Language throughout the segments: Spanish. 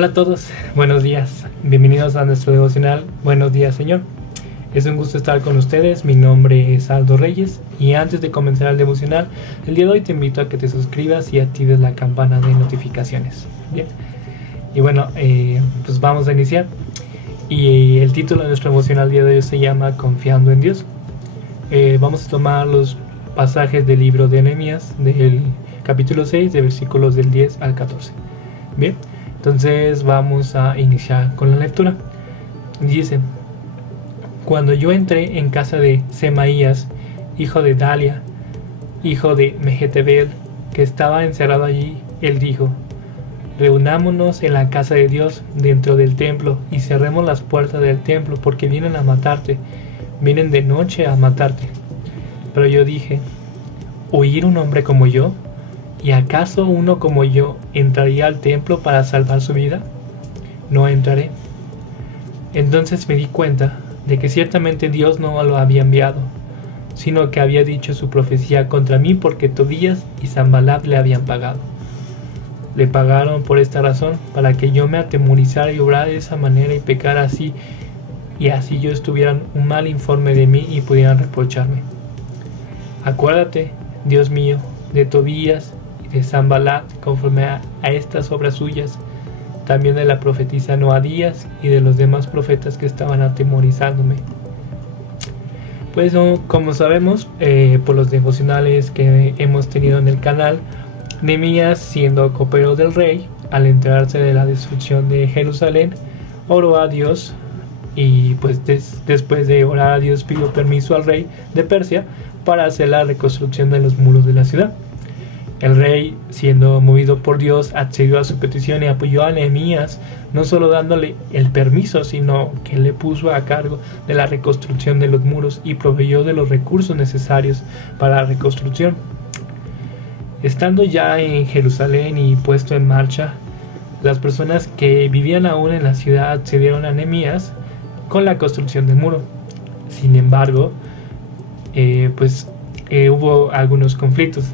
Hola a todos, buenos días, bienvenidos a nuestro devocional. Buenos días, Señor. Es un gusto estar con ustedes. Mi nombre es Aldo Reyes y antes de comenzar el devocional, el día de hoy te invito a que te suscribas y actives la campana de notificaciones. Bien, y bueno, pues vamos a iniciar. Y el título de nuestro devocional el día de hoy se llama Confiando en Dios. Vamos a tomar los pasajes del libro de Nehemías, del capítulo 6, de versículos del 10 al 14. Bien, entonces vamos a iniciar con la lectura. Dice: Cuando yo entré en casa de Semaías, hijo de Dalia, hijo de Mehetebel, que estaba encerrado allí, él dijo: Reunámonos en la casa de Dios dentro del templo y cerremos las puertas del templo, porque vienen a matarte, vienen de noche a matarte. Pero yo dije: ¿Huir un hombre como yo? ¿Y acaso uno como yo entraría al templo para salvar su vida? No entraré. Entonces me di cuenta de que ciertamente Dios no lo había enviado, sino que había dicho su profecía contra mí porque Tobías y Sanbalat le habían pagado. Le pagaron por esta razón, para que yo me atemorizara y obrara de esa manera y pecara así, y así yo estuvieran un mal informe de mí y pudieran reprocharme. Acuérdate, Dios mío, de Tobías y de Sanbalat conforme a estas obras suyas, también de la profetisa Noadías y de los demás profetas que estaban atemorizándome. Pues como sabemos, por los devocionales que hemos tenido en el canal, Nehemías, siendo copero del rey, al enterarse de la destrucción de Jerusalén, oró a Dios y pues después de orar a Dios pidió permiso al rey de Persia para hacer la reconstrucción de los muros de la ciudad. El rey, siendo movido por Dios, accedió a su petición y apoyó a Nehemías, no solo dándole el permiso, sino que le puso a cargo de la reconstrucción de los muros y proveyó de los recursos necesarios para la reconstrucción. Estando ya en Jerusalén y puesto en marcha, las personas que vivían aún en la ciudad accedieron a Nehemías con la construcción del muro. Sin embargo, hubo algunos conflictos.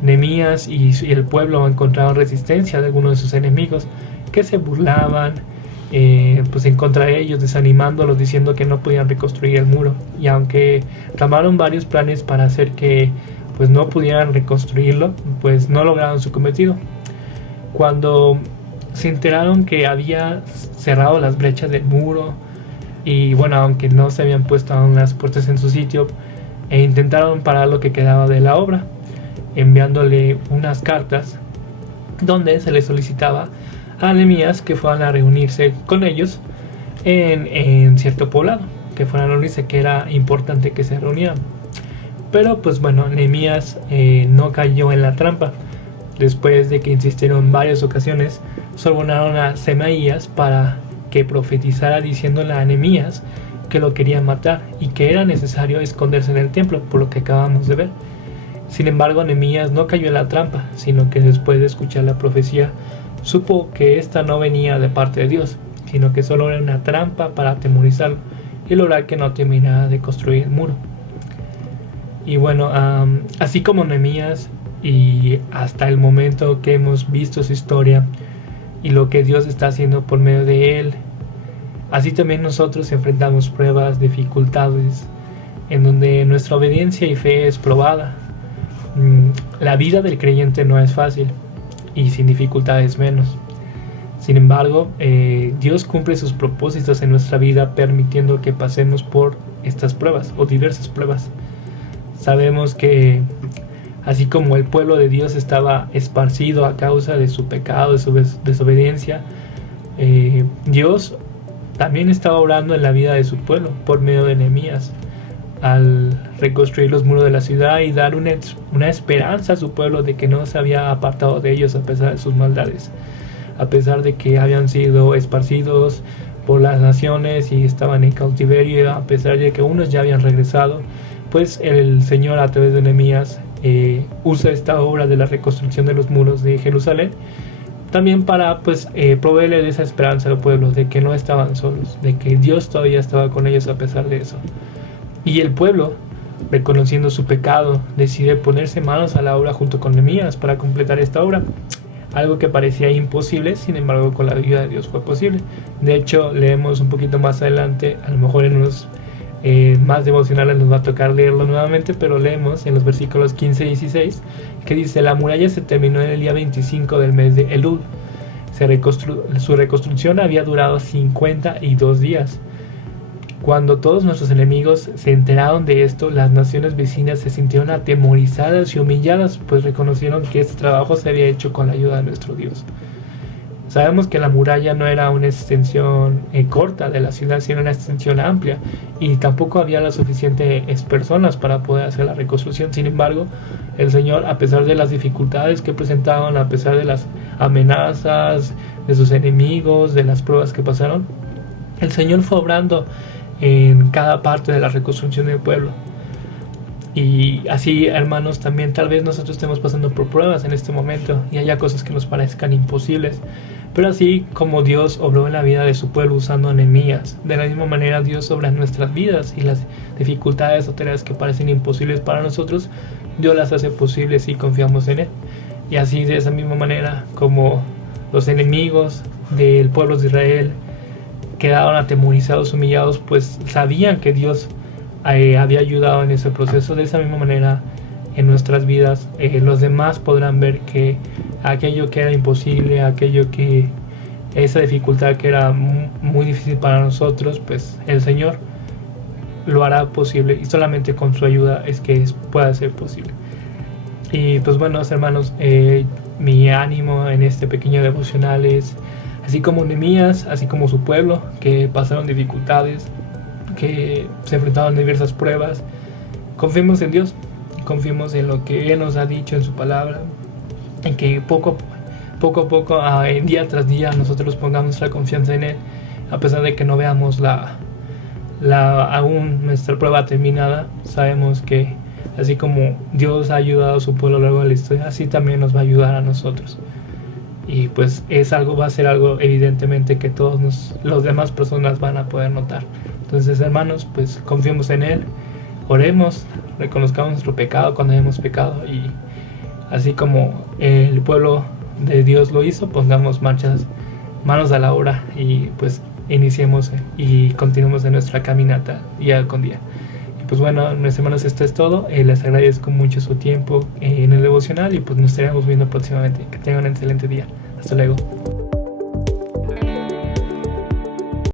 Nehemías y el pueblo encontraron resistencia de algunos de sus enemigos que se burlaban en contra de ellos, desanimándolos, diciendo que no podían reconstruir el muro. Y aunque tramaron varios planes para hacer que no pudieran reconstruirlo, pues no lograron su cometido. Cuando se enteraron que había cerrado las brechas del muro y aunque no se habían puesto aún las puertas en su sitio, intentaron parar lo que quedaba de la obra, enviándole unas cartas donde se le solicitaba a Nehemías que fueran a reunirse con ellos en cierto poblado, que fueran a reunirse, que era importante que se reunieran. Pero Nehemías no cayó en la trampa. Después de que insistieron en varias ocasiones, sobornaron a Semaías para que profetizara diciéndole a Nehemías que lo querían matar y que era necesario esconderse en el templo, por lo que acabamos de ver. Sin embargo, Nehemías no cayó en la trampa, sino que después de escuchar la profecía, supo que esta no venía de parte de Dios, sino que solo era una trampa para atemorizarlo y lograr que no terminara de construir el muro. Y así como Nehemías, y hasta el momento que hemos visto su historia y lo que Dios está haciendo por medio de él, así también nosotros enfrentamos pruebas, dificultades, en donde nuestra obediencia y fe es probada. La vida del creyente no es fácil y sin dificultades menos. Sin embargo, Dios cumple sus propósitos en nuestra vida permitiendo que pasemos por estas pruebas o diversas pruebas. Sabemos que así como el pueblo de Dios estaba esparcido a causa de su pecado, de su desobediencia, Dios también estaba obrando en la vida de su pueblo por medio de Nehemías, al reconstruir los muros de la ciudad y dar una esperanza a su pueblo de que no se había apartado de ellos a pesar de sus maldades, a pesar de que habían sido esparcidos por las naciones y estaban en cautiverio, a pesar de que unos ya habían regresado. Pues el Señor, a través de Nehemías, usa esta obra de la reconstrucción de los muros de Jerusalén también para proveerle de esa esperanza al pueblo de que no estaban solos, de que Dios todavía estaba con ellos a pesar de eso. Y el pueblo, reconociendo su pecado, decide ponerse manos a la obra junto con Nehemías para completar esta obra. algo que parecía imposible, sin embargo con la ayuda de Dios fue posible. De hecho, leemos un poquito más adelante, a lo mejor en unos más devocionales nos va a tocar leerlo nuevamente, pero leemos en los versículos 15 y 16 que dice: la muralla se terminó en el día 25 del mes de Elul. Su reconstrucción había durado 52 días. Cuando todos nuestros enemigos se enteraron de esto, las naciones vecinas se sintieron atemorizadas y humilladas, pues reconocieron que este trabajo se había hecho con la ayuda de nuestro Dios. Sabemos que la muralla no era una extensión corta de la ciudad, sino una extensión amplia, y tampoco había las suficientes personas para poder hacer la reconstrucción. Sin embargo, el Señor, a pesar de las dificultades que presentaban, a pesar de las amenazas de sus enemigos, de las pruebas que pasaron, el Señor fue obrando en cada parte de la reconstrucción del pueblo. Y así, hermanos, también tal vez nosotros estemos pasando por pruebas en este momento y haya cosas que nos parezcan imposibles, pero así como Dios obró en la vida de su pueblo usando a Nehemías, de la misma manera Dios obra en nuestras vidas, y las dificultades o tareas que parecen imposibles para nosotros, Dios las hace posibles si confiamos en Él. Y así, de esa misma manera, como los enemigos del pueblo de Israel quedaron atemorizados, humillados, pues sabían que Dios había ayudado en ese proceso. De esa misma manera, en nuestras vidas, los demás podrán ver que aquello que era imposible, esa dificultad que era muy difícil para nosotros, pues el Señor lo hará posible, y solamente con su ayuda es que pueda ser posible. Y pues bueno, hermanos, mi ánimo en este pequeño devocional es, así como Nehemías, así como su pueblo, que pasaron dificultades, que se enfrentaron a diversas pruebas, confiemos en Dios, confiemos en lo que Él nos ha dicho en su palabra, en que poco a poco, en día tras día, nosotros pongamos nuestra confianza en Él, a pesar de que no veamos aún nuestra prueba terminada. Sabemos que así como Dios ha ayudado a su pueblo a lo largo de la historia, así también nos va a ayudar a nosotros. Y pues va a ser algo evidentemente que todos los demás personas van a poder notar. Entonces, hermanos, pues confiemos en Él, oremos, reconozcamos nuestro pecado cuando hemos pecado, y así como el pueblo de Dios lo hizo, pongamos manos a la obra, y pues iniciemos y continuemos en nuestra caminata día con día. Y pues bueno, mis hermanos, esto es todo. Les agradezco mucho su tiempo en el devocional, y pues nos estaremos viendo próximamente. Que tengan un excelente día. Hasta luego.